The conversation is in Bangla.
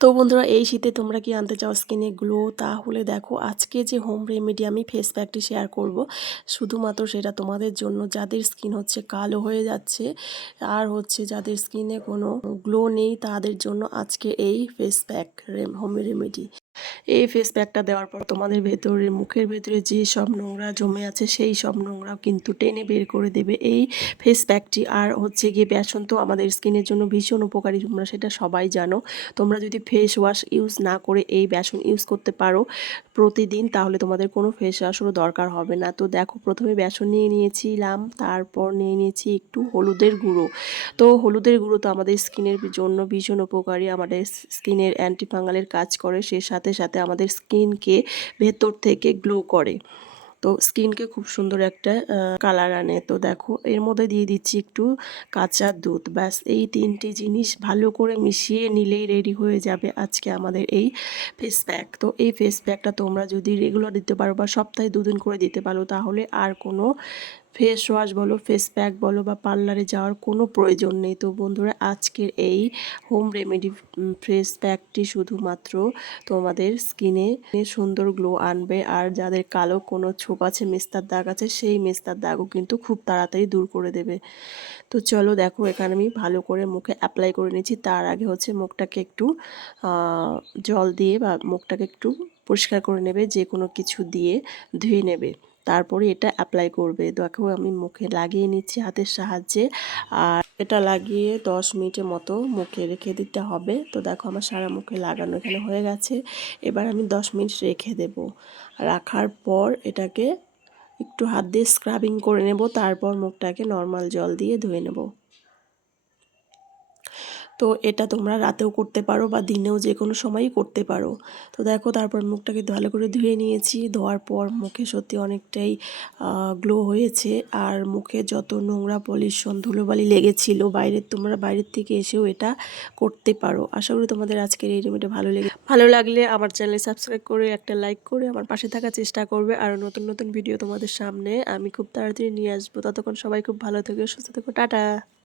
তো বন্ধুরা, এই শীতে তোমরা কি আনতে চাও স্কিনে গ্লো? তাহলে দেখো, আজকে যে হোম রেমেডি আমি ফেস প্যাকটি শেয়ার করব, শুধুমাত্র সেটা তোমাদের জন্য যাদের স্কিন হচ্ছে কালো হয়ে যাচ্ছে আর হচ্ছে যাদের স্কিনে কোনো গ্লো নেই, তাদের জন্য আজকে এই ফেস প্যাক হোম রেমেডি। এই ফেস প্যাকটা দেওয়ার পর তোমাদের ভেতরে, মুখের ভেতরে যে সব নোংরা জমে আছে সেই সব নোংরা কিন্তু টেনে বের করে দেবে এই ফেস প্যাকটি। আর হচ্ছে গিয়ে বেসন তো আমাদের স্কিনের জন্য ভীষণ উপকারী, তোমরা সেটা সবাই জানো। তোমরা যদি ফেস ওয়াশ ইউজ না করে এই বেসন ইউজ করতে পারো প্রতিদিন, তাহলে তোমাদের কোনো ফেস ওয়াশও দরকার হবে না। তো দেখো, প্রথমে বেসন নিয়ে নিয়েছিলাম, তারপর নিয়ে নিয়েছি একটু হলুদের গুঁড়ো। তো হলুদের গুঁড়ো তো আমাদের স্কিনের জন্য ভীষণ উপকারী, আমাদের স্কিনের অ্যান্টি ফাঙ্গালের কাজ করে, সে সাথে সাথে আমাদের স্কিনকে ভেতর থেকে গ্লো করে। তো স্কিনকে খুব সুন্দর একটা কালার আনে। তো দেখো, এর মধ্যে দিয়ে দিচ্ছি একটু কাঁচা দুধ। ব্যাস এই তিনটি জিনিস ভালো করে মিশিয়ে নিলেই রেডি হয়ে যাবে আজকে আমাদের এই ফেস প্যাক। তো এই ফেস প্যাকটা তোমরা যদি রেগুলার দিতে পারো বা সপ্তাহে 2 দিন করে দিতে পারো, তাহলে আর কোনো ফেস ওয়াশ বলো, ফেস প্যাক বলো বা পার্লারে যাওয়ার কোনো প্রয়োজন নেই। তো বন্ধুরা, আজকের এই হোম রেমেডি ফেস প্যাকটি শুধুমাত্র তোমাদের স্কিনে সুন্দর গ্লো আনবে, আর যাদের কালো কোনো ছোপ আছে, মেস্তার দাগ আছে, সেই মেস্তার দাগও কিন্তু খুব তাড়াতাড়ি দূর করে দেবে। তো চলো দেখো, এখানে আমি ভালো করে মুখে অ্যাপ্লাই করে নিচ্ছি। তার আগে হচ্ছে মুখটাকে একটু জল দিয়ে বা মুখটাকে একটু পরিষ্কার করে নেবে, যে কোনো কিছু দিয়ে ধুয়ে নেবে, তারপরে এটা অ্যাপ্লাই করবে। দেখো, আমি মুখে লাগিয়ে নিচ্ছি হাতের সাহায্যে, আর এটা লাগিয়ে 10 মিনিটের মতো মুখে রেখে দিতে হবে। তো দেখো, আমার সারা মুখে লাগানো এখানে হয়ে গেছে। এবার আমি 10 মিনিট রেখে দেব। রাখার পর এটাকে একটু হাত দিয়ে স্ক্রাবিং করে নেব, তারপর মুখটাকে নর্মাল জল দিয়ে ধুয়ে নেব। তো এটা তোমরা রাতেও করতে পারো বা দিনেও, যে কোনো সময়ই করতে পারো। তো দেখো, তারপর মুখটাকে ভালো করে ধুয়ে নিয়েছি। ধোয়ার পর মুখে সত্যি অনেকটাই গ্লো হয়েছে। আর মুখে যত নোংরা পলিউশন ধুলোবালি লেগেছিল বাইরের, তোমরা বাইরের থেকে এসেও এটা করতে পারো। আশা করি তোমাদের আজকের এই রেমেডিটা ভালো লাগলে আমার চ্যানেলে সাবস্ক্রাইব করে একটা লাইক করে আমার পাশে থাকার চেষ্টা করবে। আর নতুন নতুন ভিডিও তোমাদের সামনে আমি খুব তাড়াতাড়ি নিয়ে আসবো। ততক্ষণ সবাই খুব ভালো থেকো, সুস্থ থেকো, টাটা।